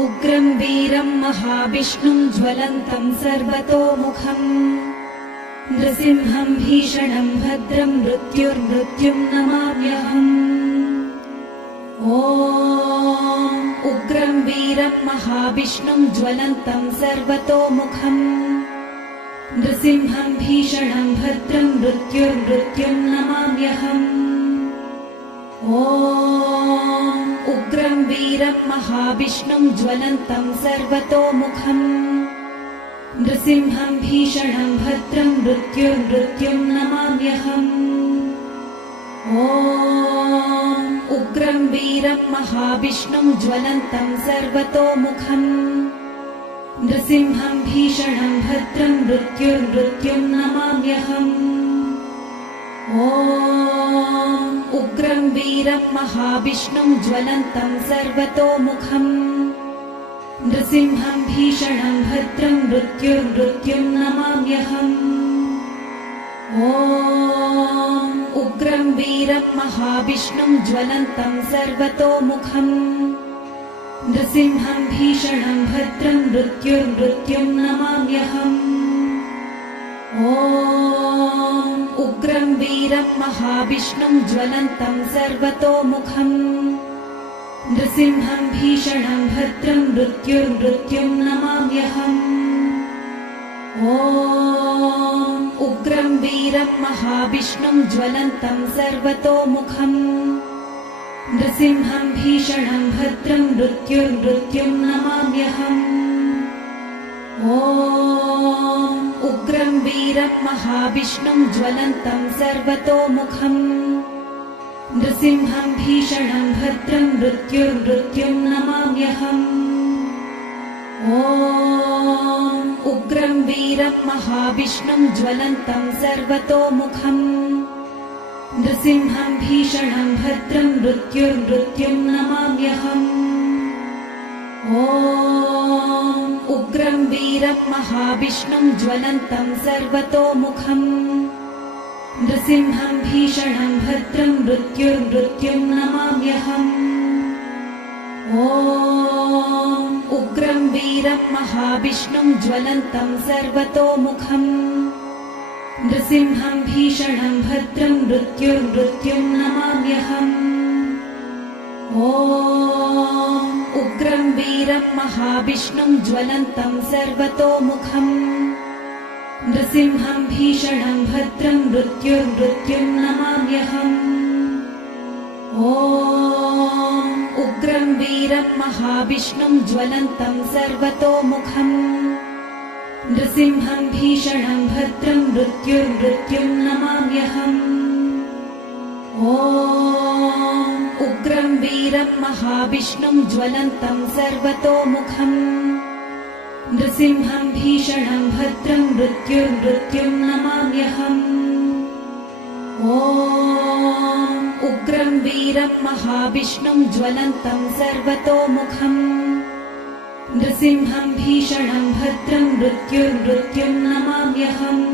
उग्रं वीरं महाविष्णुं ज्वलन्तं सर्वतोमुखम् नृसिंहं भीषणं भद्रं मृत्युर्मृत्युं नमाम्यहम्। उग्रं वीरं महाविष्णुं ज्वलन्तं सर्वतोमुखम् नृसिंहं भीषणं भद्रं मृत्युर्मृत्युं नमाम्यहम्। उग्रं वीरं महाविष्णुं ज्वलन्तं सर्वतोमुखम् नृसिंहं भीषणं भद्रं मृत्युर्मृत्युं नमाम्यहम्। उग्रं वीरं महाविष्णुं ज्वलन्तं सर्वतोमुखम् नृसिंहं भीषणं भद्रं मृत्युर्मृत्युं नमाम्यहम्। उग्रं वीरं महाविष्णुं ज्वलन्तं सर्वतोमुखम् नृसिंहं भीषणं भद्रं मृत्युर्मृत्युं नमाम्यहम्। उग्रं वीरं महाविष्णुं ज्वलन्तं सर्वतोमुखम् नृसिंहं भीषणं भद्रं मृत्युर्मृत्युं नमाम्यहम्। उग्रं वीरं महाविष्णुं ज्वलन्तं सर्वतोमुखम् नृसिंहं भीषणं भद्रं मृत्युर्मृत्युं नमाम्यहम्। उग्रं वीरं महाविष्णुं ज्वलन्तं सर्वतोमुखम् नृसिंहं भीषणं भद्रं मृत्युर्मृत्युं नमाम्यहम्। उग्रं वीरं महाविष्णुं ज्वलन्तं सर्वतोमुखम् नृसिंहं भीषणं भद्रं मृत्युर्मृत्युं नमाम्यहम्। उग्रं वीरं महाविष्णुं ज्वलन्तं सर्वतोमुखम् नृसिंहं भीषणं भद्रं मृत्युर्मृत्युं नमाम्यहम्। उग्रं वीरं महाविष्णुं ज्वलन्तं सर्वतोमुखम् नृसिंहं भीषणं भद्रं मृत्युर्मृत्युं नमाम्यहम्। उग्रं वीरं महाविष्णुं ज्वलन्तं सर्वतोमुखम् नृसिंहं भीषणं भद्रं मृत्युर्मृत्युं नमाम्यहम्। उग्रं वीरं महाविष्णुं ज्वलन्तं सर्वतोमुखम् नृसिंहं भीषणं भद्रं मृत्युर्मृत्युं नमाम्यहम्। उग्रं वीरं महाविष्णुं ज्वलन्तं सर्वतोमुखम् नृसिंहं भीषणं भद्रं मृत्युर्मृत्युं नमाम्यहम्। उग्रं वीरं महाविष्णुं ज्वलन्तं सर्वतोमुखम् नृसिंहं भीषणं भद्रं मृत्युर्मृत्युं नमाम्यहम्। उग्रं वीरं महाविष्णुं ज्वलन्तं सर्वतोमुखम् नृसिंहं भीषणं भद्रं मृत्युर्मृत्युं नमाम्यहम्।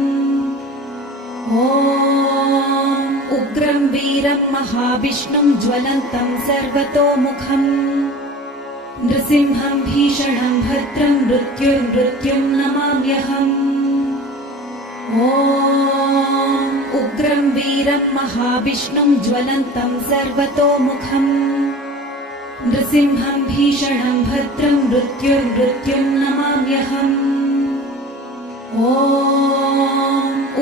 उग्रं वीरं महाविष्णुं ज्वलन्तं सर्वतोमुखम् नृसिंहं भीषणं भद्रं मृत्युर्मृत्युं नमाम्यहम्। उग्रं वीरं महाविष्णुं ज्वलन्तं सर्वतोमुखम् नृसिंहं भीषणं भद्रं मृत्युर्मृत्युं नमाम्यहम्।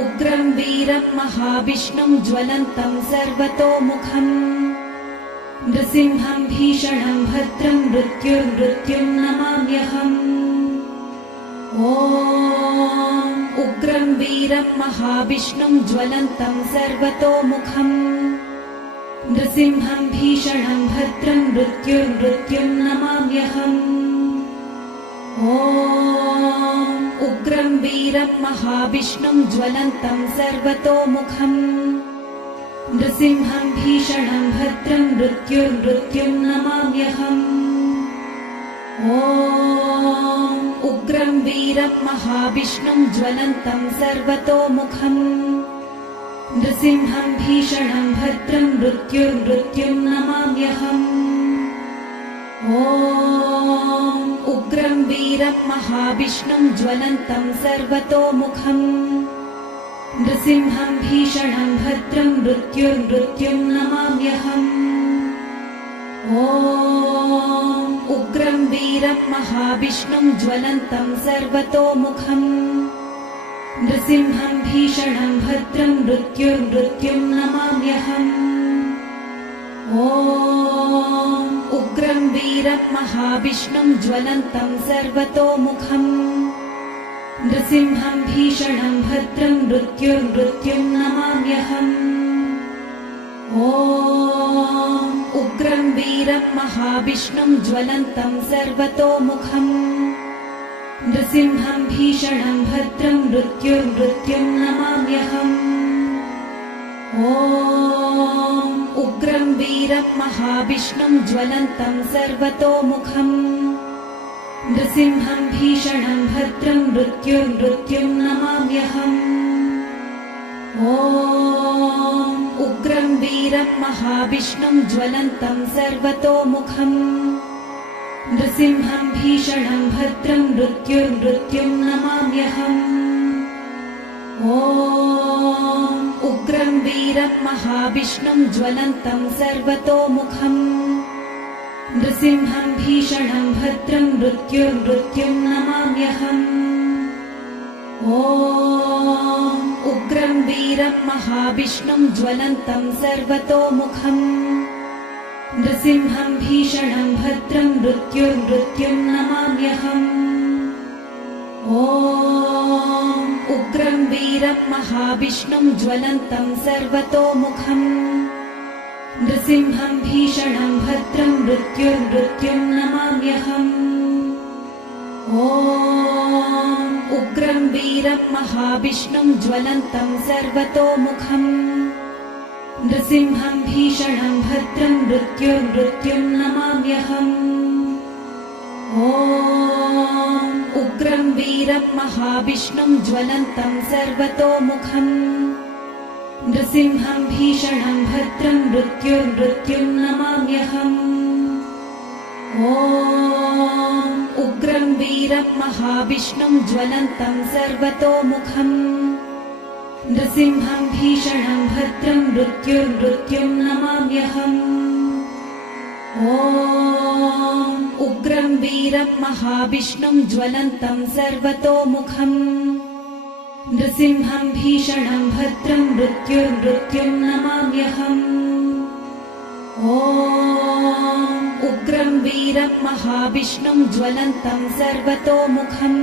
उग्रं वीरं महाविष्णुं ज्वलन्तं सर्वतोमुखम् नृसिंहं भीषणं भद्रं मृत्युर्मृत्युं नमाम्यहम्। उग्रं वीरं महाविष्णुं ज्वलन्तं सर्वतोमुखम् नृसिंहं भीषणं भद्रं मृत्युर्मृत्युं नमाम्यहम्। उग्रं वीरं महाविष्णुं ज्वलन्तं सर्वतोमुखम् नृसिंहं भीषणं भद्रं मृत्युर्मृत्युं नमाम्यहम्। उग्रं वीरं महाविष्णुं ज्वलन्तं सर्वतोमुखम् नृसिंहं भीषणं भद्रं मृत्युर्मृत्युं नमाम्यहम्। ॐ उग्रं वीरं महाविष्णुं ज्वलन्तं सर्वतोमुखम् नृसिंहं भीषणं भद्रं मृत्युर्मृत्युं नमाम्यहम्। ॐ उग्रं वीरं महाविष्णुं ज्वलन्तं सर्वतोमुखम् नृसिंहं भीषणं भद्रं मृत्युर्मृत्युं नमाम्यहम्। ॐ उग्रं वीरं महाविष्णुं ज्वलन्तं सर्वतोमुखम् नृसिंहं भीषणं भद्रं मृत्युर्मृत्युं नमाम्यहम्। ॐ उग्रं वीरं महाविष्णुं ज्वलन्तं सर्वतोमुखम् नृसिंहं भीषणं भद्रं मृत्युर्मृत्युं नमाम्यहम्। ॐ उग्रं वीरं महाविष्णुं ज्वलन्तं सर्वतोमुखम् नृसिंहं भीषणं भद्रं मृत्युर्मृत्युं नमाम्यहम्। ॐ उग्रं वीरं महाविष्णुं ज्वलन्तं सर्वतोमुखम् नृसिंहं भीषणं भद्रं मृत्युर्मृत्युं नमाम्यहम्। ॐ उग्रं वीरं महाविष्णुं ज्वलन्तं सर्वतोमुखम् नृसिंहं भीषणं भद्रं मृत्युर्मृत्युं नमाम्यहम्। ॐ उग्रं वीरं महाविष्णुं ज्वलन्तं सर्वतोमुखम् नृसिंहं भीषणं भद्रं मृत्युर्मृत्युं नमाम्यहम्। ॐ उग्रं वीरं महाविष्णुं ज्वलन्तं सर्वतोमुखम् नृसिंहं भीषणं भद्रं मृत्युर्मृत्युं नमाम्यहम्। ॐ उग्रं वीरं महाविष्णुं ज्वलन्तं सर्वतोमुखम् नृसिंहं भीषणं भद्रं मृत्युर्मृत्युं नमाम्यहम्। ॐ उग्रं वीरं महाविष्णुं ज्वलन्तं सर्वतोमुखम् नृसिंहं भीषणं भद्रं मृत्युर्मृत्युं नमाम्यहम्। ॐ उग्रं वीरं महाविष्णुं ज्वलन्तं सर्वतोमुखम् नृसिंहं भीषणं भद्रं मृत्युर्मृत्युं नमाम्यहम्। ॐ उग्रं वीरं महाविष्णुं ज्वलन्तं सर्वतोमुखम् नृसिंहं भीषणं भद्रं मृत्युर्मृत्युं नमाम्यहम्। ॐ उग्रं वीरं महाविष्णुं ज्वलन्तं सर्वतोमुखम्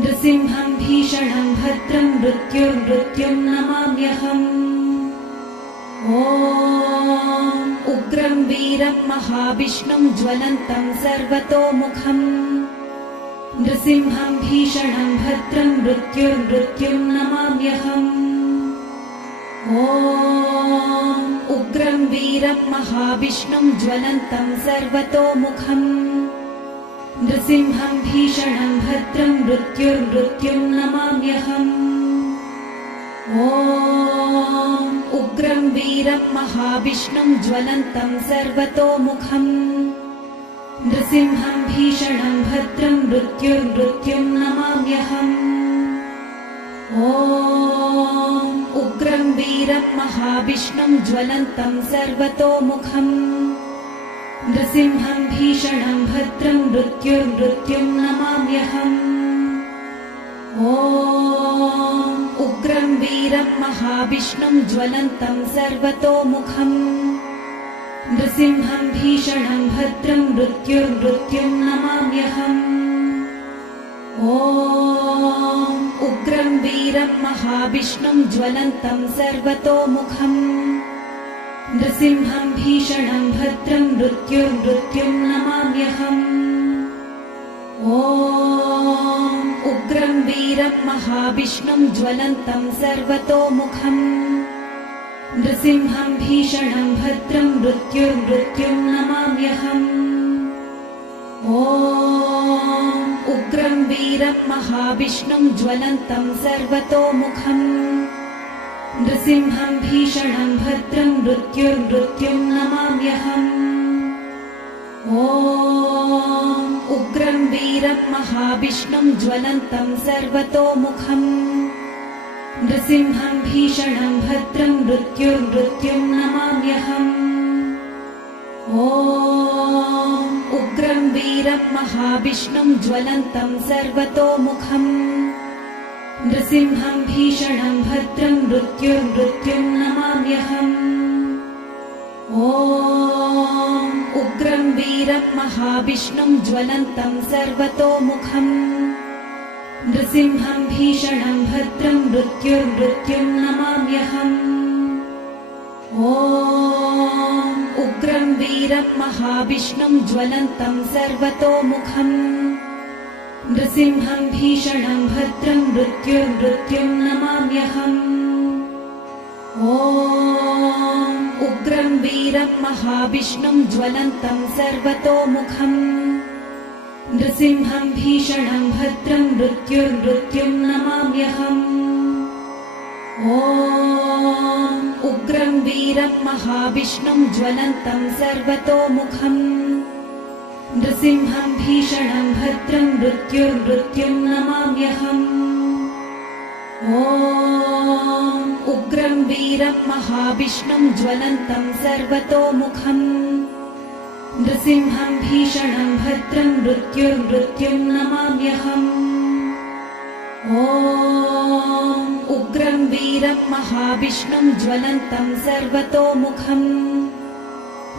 नृसिंहं भीषणं भद्रं मृत्युर्मृत्युं नमाम्यहम्। ॐ उग्रं वीरं महाविष्णुं ज्वलन्तं सर्वतोमुखम् नृसिंहं भीषणं भद्रं मृत्युर्मृत्युं नमाम्यहम्। ॐ उग्रं वीरं महाविष्णुं ज्वलन्तं सर्वतोमुखम् नृसिंहं भीषणं भद्रं मृत्युर्मृत्युं नमाम्यहम्। ॐ उग्रं वीरं महाविष्णुं ज्वलन्तं सर्वतोमुखम् नृसिंहं भीषणं भद्रं मृत्युर्मृत्युं नमाम्यहम्। ॐ उग्रं वीरं महाविष्णुं ज्वलन्तं सर्वतोमुखम् नृसिंहं भीषणं भद्रं मृत्युर्मृत्युं नमाम्यहम्। ॐ उग्रं वीरं महाविष्णुं ज्वलन्तं सर्वतोमुखम् नृसिंहं भीषणं भद्रं मृत्युर्मृत्युं नमाम्यहम्। ॐ उग्रं वीरं महाविष्णुं ज्वलन्तं सर्वतोमुखम् नृसिंहं भीषणं भद्रं मृत्युर्मृत्युं नमाम्यहम्। ॐ उग्रं वीरं महाविष्णुं ज्वलन्तं सर्वतोमुखम् नृसिंहं भीषणं भद्रं मृत्युर्मृत्युं नमाम्यहम्। ॐ उग्रं वीरं महाविष्णुं ज्वलन्तं सर्वतोमुखम् नृसिंहं भीषणं भद्रं मृत्युर्मृत्युं नमाम्यहम्। ॐ उग्रं वीरं महाविष्णुं ज्वलन्तं सर्वतोमुखम् नृसिंहं भीषणं भद्रं मृत्युर्मृत्युं नमाम्यहम्। ॐ उग्रं वीरं महाविष्णुं ज्वलन्तं सर्वतोमुखम् नृसिंहं भीषणं भद्रं मृत्युर्मृत्युं नमाम्यहम्। ॐ उग्रं वीरं महाविष्णुं ज्वलन्तं सर्वतोमुखम् नृसिंहं भीषणं भद्रं मृत्युर्मृत्युं नमाम्यहम्। ॐ उग्रं वीरं महाविष्णुं ज्वलन्तं सर्वतोमुखम् नृसिंहं भीषणं भद्रं मृत्युर्मृत्युं नमाम्यहम्। ॐ उग्रं वीरं महाविष्णुं ज्वलन्तं सर्वतोमुखम् नृसिंहं भीषणं भद्रं मृत्युर्मृत्युं नमाम्यहम्। ॐ उग्रं वीरं महाविष्णुं ज्वलन्तं सर्वतोमुखम् नृसिंहं भीषणं भद्रं मृत्युर्मृत्युं नमाम्यहम्। ॐ उग्रं वीरं महाविष्णुं ज्वलन्तं सर्वतोमुखम् नृसिंहं भीषणं भद्रं मृत्युर्मृत्युं नमाम्यहम्। ॐ उग्रं वीरं महाविष्णुं ज्वलन्तं सर्वतोमुखम्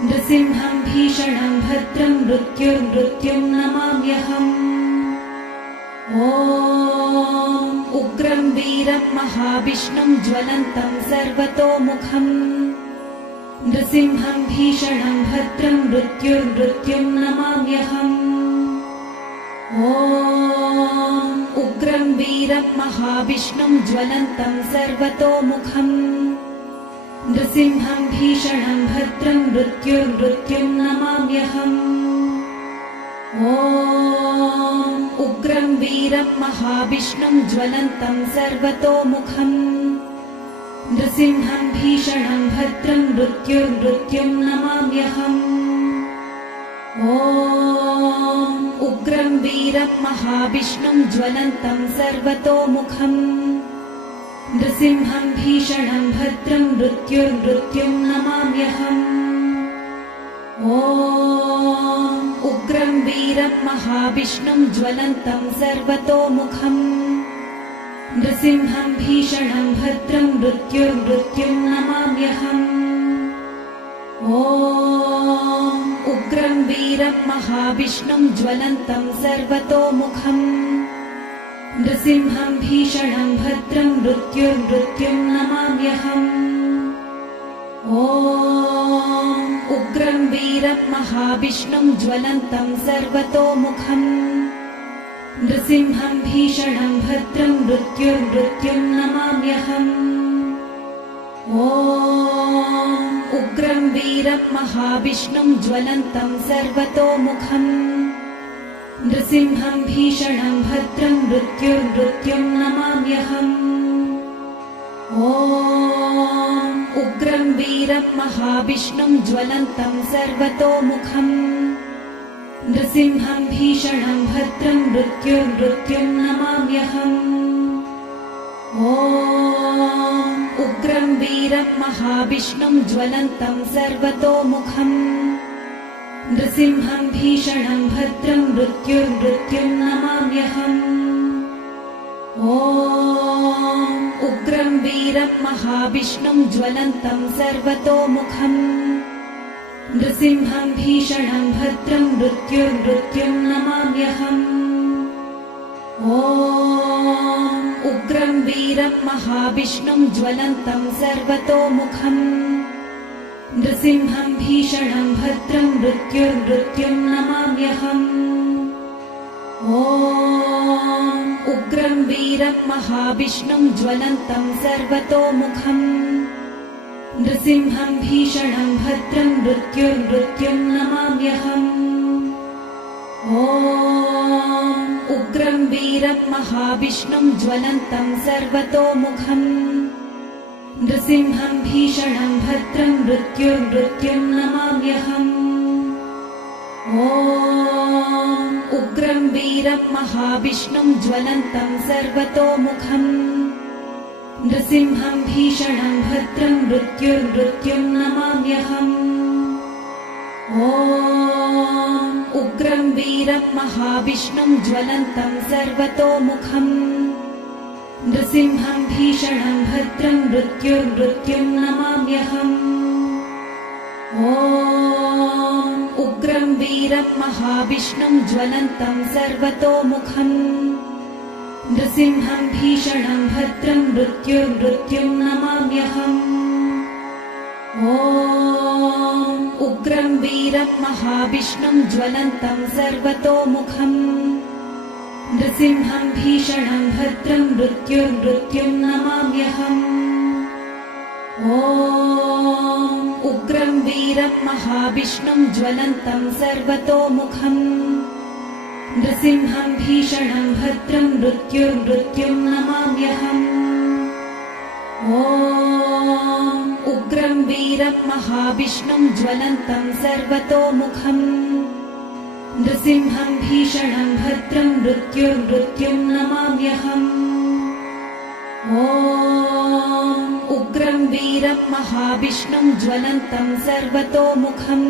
नृसिंहं भीषणं भद्रं मृत्युर्मृत्युं नमाम्यहम्। ॐ उग्रं वीरं महाविष्णुं ज्वलन्तं सर्वतोमुखम् नृसिंहं भीषणं भद्रं मृत्युर्मृत्युं नमाम्यहम्। ॐ उग्रं वीरं महाविष्णुं ज्वलन्तं सर्वतोमुखम् नृसिंहं भीषणं भद्रं मृत्युर्मृत्युं नमाम्यहम्। ॐ उग्रं वीरं महाविष्णुं ज्वलन्तं सर्वतोमुखम् नृसिंहं भीषणं भद्रं मृत्युर्मृत्युं नमाम्यहम्। ॐ उग्रं वीरं महाविष्णुं ज्वलन्तं सर्वतोमुखम् नृसिंहं भीषणं भद्रं मृत्युर्मृत्युं नमाम्यहम्। ॐ उग्रं वीरं महाविष्णुं ज्वलन्तं सर्वतोमुखम् नृसिंहं भीषणं भद्रं मृत्युर्मृत्युं नमाम्यहम्। ॐ उग्रं वीरं महाविष्णुं ज्वलन्तं सर्वतोमुखम् नृसिंहं भीषणं भद्रं मृत्युर्मृत्युं नमाम्यहम्। ॐ उग्रं वीरं महाविष्णुं ज्वलन्तं सर्वतोमुखम् नृसिंहं भीषणं भद्रं मृत्युर्मृत्युं नमाम्यहम्। ॐ उग्रं वीरं महाविष्णुं ज्वलन्तं सर्वतोमुखम् नृसिंहं भीषणं भद्रं मृत्युर्मृत्युं नमाम्यहम्। ॐ उग्रं वीरं महाविष्णुं ज्वलन्तं सर्वतोमुखम् नृसिंहं भीषणं भद्रं मृत्युर्मृत्युं नमाम्यहम्। ॐ उग्रं वीरं महाविष्णुं ज्वलन्तं सर्वतोमुखम् नृसिंहं भीषणं भद्रं मृत्युर्मृत्युं नमाम्यहम्। ॐ उग्रं वीरं महाविष्णुं ज्वलन्तं सर्वतोमुखम् नृसिंहं भीषणं भद्रं मृत्युर्मृत्युं नमाम्यहम्। ॐ उग्रं वीरं महाविष्णुं ज्वलन्तं सर्वतोमुखम् नृसिंहं भीषणं भद्रं मृत्युर्मृत्युं नमाम्यहम्। ॐ उग्रं वीरं महाविष्णुं ज्वलन्तं सर्वतोमुखम् नृसिंहं भीषणं भद्रं मृत्युर्मृत्युं नमाम्यहम्। ॐ उग्रं वीरं महाविष्णुं ज्वलन्तं सर्वतोमुखम् नृसिंहं भीषणं भद्रं मृत्युर्मृत्युं नमाम्यहम्। ॐ उग्रं वीरं महाविष्णुं ज्वलन्तं सर्वतोमुखम् नृसिंहं भीषणं भद्रं मृत्युर्मृत्युं नमाम्यहम्। ॐ उग्रं वीरं महाविष्णुं ज्वलन्तं सर्वतोमुखम् नृसिंहं भीषणं भद्रं मृत्युर्मृत्युं नमाम्यहम्। ॐ उग्रं वीरं महाविष्णुं ज्वलन्तं सर्वतोमुखम् नृसिंहं भीषणं भद्रं मृत्युर्मृत्युं नमाम्यहम्। ॐ उग्रं वीरं महाविष्णुं ज्वलन्तं सर्वतोमुखम् नृसिंहं भीषणं भद्रं मृत्युर्मृत्युं नमाम्यहम्। ॐ उग्रं वीरं महाविष्णुं ज्वलन्तं सर्वतोमुखम् नृसिंहं भीषणं भद्रं मृत्युर्मृत्युं नमाम्यहम्। ॐ उग्रं वीरं महाविष्णुं ज्वलन्तं सर्वतोमुखम् नृसिंहं भीषणं भद्रं मृत्युर्मृत्युं नमाम्यहम्। ॐ उग्रं वीरं महाविष्णुं ज्वलन्तं सर्वतोमुखम्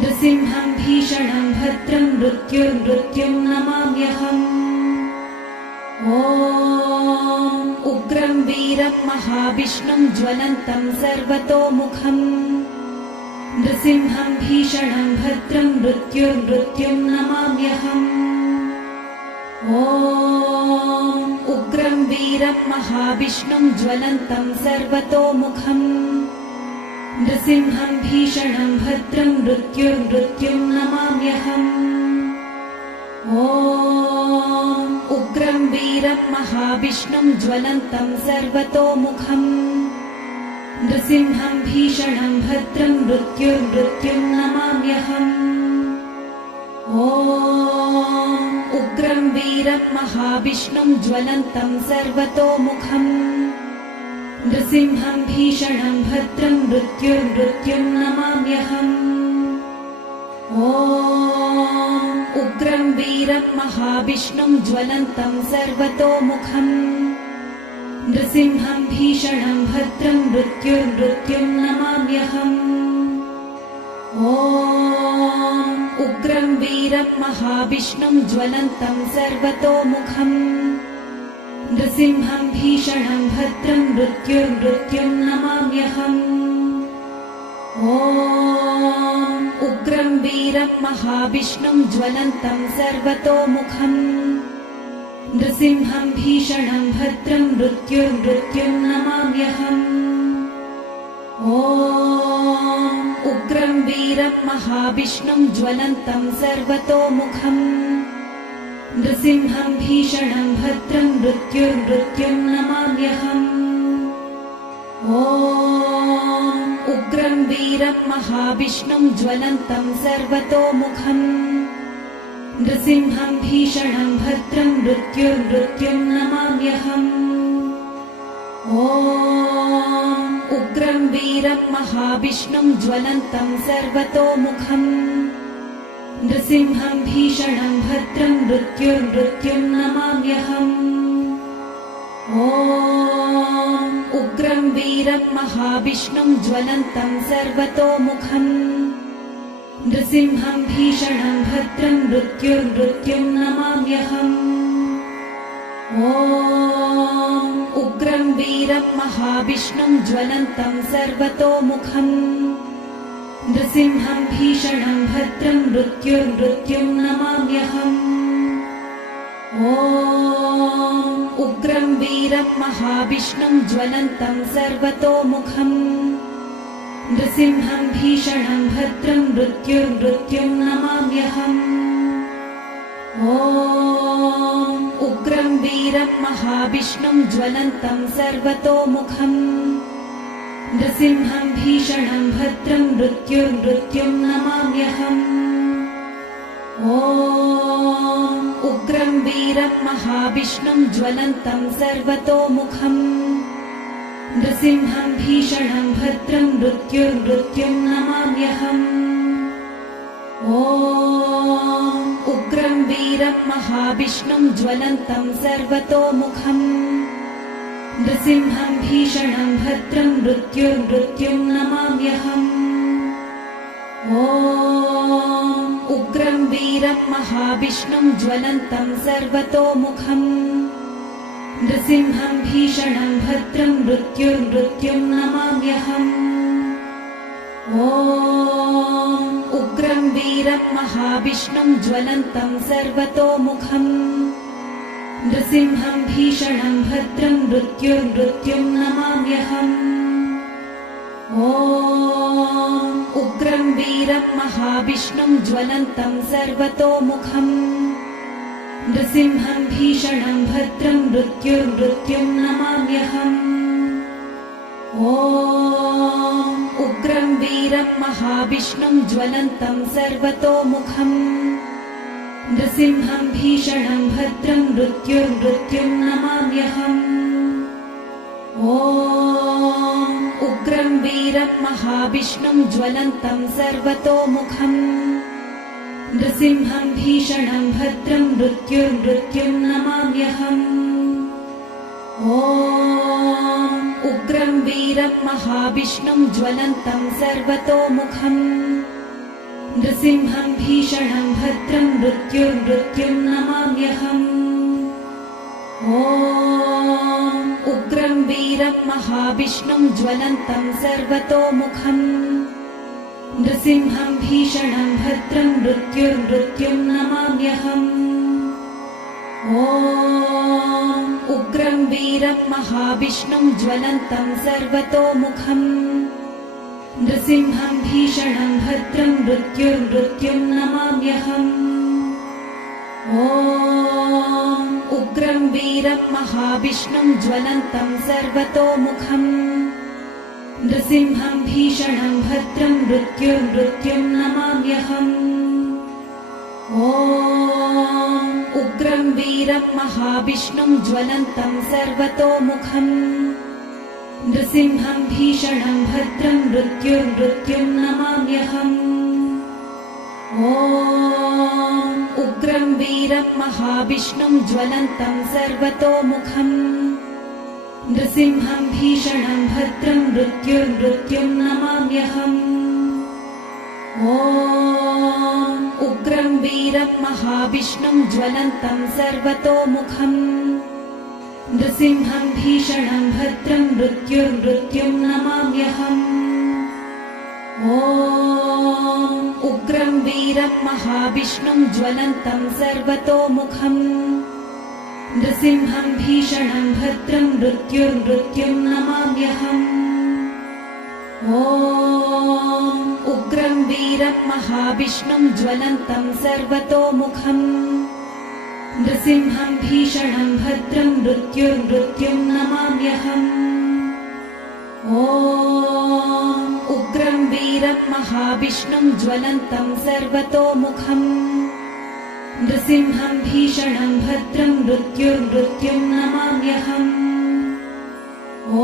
नृसिंहं भीषणं भद्रं मृत्युर्मृत्युं नमाम्यहम्। ॐ उग्रं वीरं महाविष्णुं ज्वलन्तं सर्वतोमुखम् नृसिंहं भीषणं भद्रं मृत्युर्मृत्युं नमाम्यहम्। ॐ उग्रं वीरं महाविष्णुं ज्वलन्तं सर्वतोमुखम् नृसिंहं भीषणं भद्रं मृत्युर्मृत्युं नमाम्यहम्। ॐ उग्रं वीरं महाविष्णुं ज्वलन्तं सर्वतोमुखम् नृसिंहं भीषणं भद्रं मृत्युर्मृत्युं नमाम्यहम्। ॐ उग्रं वीरं महाविष्णुं ज्वलन्तं सर्वतोमुखम् नृसिंहं भीषणं भद्रं मृत्युर्मृत्युं नमाम्यहम्। ॐ उग्रं वीरं महाविष्णुं ज्वलन्तं सर्वतोमुखम् नृसिंहं भीषणं भद्रं मृत्युर्मृत्युं नमाम्यहम्। ॐ उग्रं वीरं महाविष्णुं ज्वलन्तं सर्वतोमुखम् नृसिंहं भीषणं भद्रं मृत्युर्मृत्युं नमाम्यहम्। ॐ उग्रं वीरं महाविष्णुं ज्वलन्तं सर्वतोमुखम् नृसिंहं भीषणं भद्रं मृत्युर्मृत्युं नमाम्यहम्। ॐ उग्रं वीरं महाविष्णुं ज्वलन्तं सर्वतोमुखम् नृसिंहं भीषणं भद्रं मृत्युर्मृत्युं नमाम्यहम्। ॐ उग्रं वीरं महाविष्णुं ज्वलन्तं सर्वतोमुखम् नृसिंहं भीषणं भद्रं मृत्युर्मृत्युं नमाम्यहम्। ॐ उग्रं वीरं महाविष्णुं ज्वलन्तं सर्वतोमुखम् नृसिंहं भीषणं भद्रं मृत्युर्मृत्युं नमाम्यहम्। ॐ उग्रं वीरं महाविष्णुं ज्वलन्तं सर्वतोमुखम् नृसिंहं भीषणं भद्रं मृत्युर्मृत्युं नमाम्यहम्। ॐ उग्रं वीरं महाविष्णुं ज्वलन्तं सर्वतोमुखम् नृसिंहं भीषणं भद्रं मृत्युर्मृत्युं नमाम्यहम्। ॐ उग्रं वीरं महाविष्णुं ज्वलन्तं सर्वतोमुखम् नृसिंहं भीषणं भद्रं मृत्युर्मृत्युं नमाम्यहम्। ॐ उग्रं वीरं महाविष्णुं ज्वलन्तं सर्वतोमुखम् नृसिंहं भीषणं भद्रं मृत्युर्मृत्युं नमाम्यहम्। ॐ उग्रं वीरं महाविष्णुं ज्वलन्तं सर्वतोमुखम् नृसिंहं भीषणं भद्रं मृत्युर्मृत्युं नमाम्यहम्। ॐ उग्रं वीरं महाविष्णुं ज्वलन्तं सर्वतोमुखम् नृसिंहं भीषणं भद्रं मृत्युर्मृत्युं नमाम्यहम्। ॐ उग्रं वीरं महाविष्णुं ज्वलन्तं सर्वतोमुखम् नृसिंहं भीषणं भद्रं मृत्युर्मृत्युं नमाम्यहम्। ॐ उग्रं वीरं महाविष्णुं ज्वलन्तं सर्वतोमुखम् नृसिंहं भीषणं भद्रं मृत्युर्मृत्युं नमाम्यहम्। ॐ उग्रं वीरं महाविष्णुं ज्वलन्तं सर्वतोमुखम् नृसिंहं भीषणं भद्रं मृत्युर्मृत्युं नमाम्यहम्। ॐ उग्रं वीरं महाविष्णुं ज्वलन्तं सर्वतोमुखम् नृसिंहं भीषणं भद्रं मृत्युर्मृत्युं नमाम्यहम्। ॐ उग्रं वीरं महाविष्णुं ज्वलन्तं सर्वतोमुखम् नृसिंहं भीषणं भद्रं मृत्युर्मृत्युं नमाम्यहम्। ॐ उग्रं वीरं महाविष्णुं ज्वलन्तं सर्वतोमुखम् नृसिंहं भीषणं भद्रं मृत्युर्मृत्युं नमाम्यहम्। ॐ उग्रं वीरं महाविष्णुं ज्वलन्तं सर्वतोमुखम् नृसिंहं भीषणं भद्रं मृत्युर्मृत्युं नमाम्यहम्। ॐ उग्रं वीरं महाविष्णुं ज्वलन्तं सर्वतोमुखम् नृसिंहं भीषणं भद्रं मृत्युर्मृत्युं नमाम्यहम्। ॐ उग्रं वीरं महाविष्णुं ज्वलन्तं सर्वतोमुखम् नृसिंहं भीषणं भद्रं मृत्युर्मृत्युं नमाम्यहम्। ॐ उग्रं वीरं महाविष्णुं ज्वलन्तं सर्वतोमुखम् नृसिंहं भीषणं भद्रं मृत्युर्मृत्युं नमाम्यहम्। ॐ उग्रं वीरं महाविष्णुं ज्वलन्तं सर्वतोमुखम् नृसिंहं भीषणं भद्रं मृत्युर्मृत्युं नमाम्यहम्। ॐ उग्रं वीरं महाविष्णुं ज्वलन्तं सर्वतोमुखम् नृसिंहं भीषणं भद्रं मृत्युर्मृत्युं नमाम्यहम्। ॐ उग्रं वीरं महाविष्णुं ज्वलन्तं सर्वतोमुखम् नृसिंहं भीषणं भद्रं मृत्युर्मृत्युं नमाम्यहम्। ॐ उग्रं वीरं महाविष्णुं ज्वलन्तं सर्वतोमुखम् नृसिंहं भीषणं भद्रं मृत्युर्मृत्युं नमाम्यहम्। ॐ उग्रं वीरं महाविष्णुं ज्वलन्तं सर्वतोमुखम् नृसिंहं भीषणं भद्रं मृत्युर्मृत्युं नमाम्यहम्।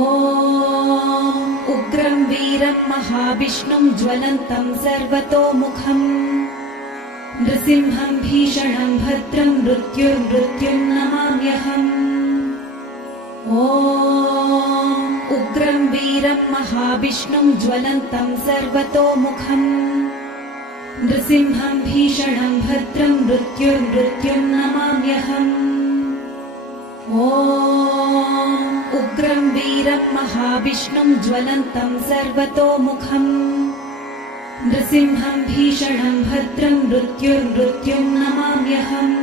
ॐ उग्रं वीरं महाविष्णुं ज्वलन्तं सर्वतोमुखम् नृसिंहं भीषणं भद्रं मृत्युर्मृत्युं नमाम्यहम्। ॐ उग्रं वीरं महाविष्णुं ज्वलन्तं सर्वतोमुखम् नृसिंहं भीषणं भद्रं मृत्युर्मृत्युं नमाम्यहम्। ॐ उग्रं वीरं महाविष्णुं ज्वलन्तं सर्वतोमुखम् नृसिंहं भीषणं भद्रं मृत्युर्मृत्युं नमाम्यहम्।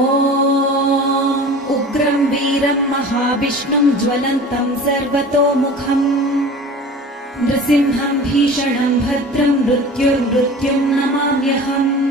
ॐ उग्रं वीरं महाविष्णुं ज्वलन्तं सर्वतोमुखम् नृसिंहं भीषणं भद्रं मृत्युर्मृत्युं नमाम्यहम्।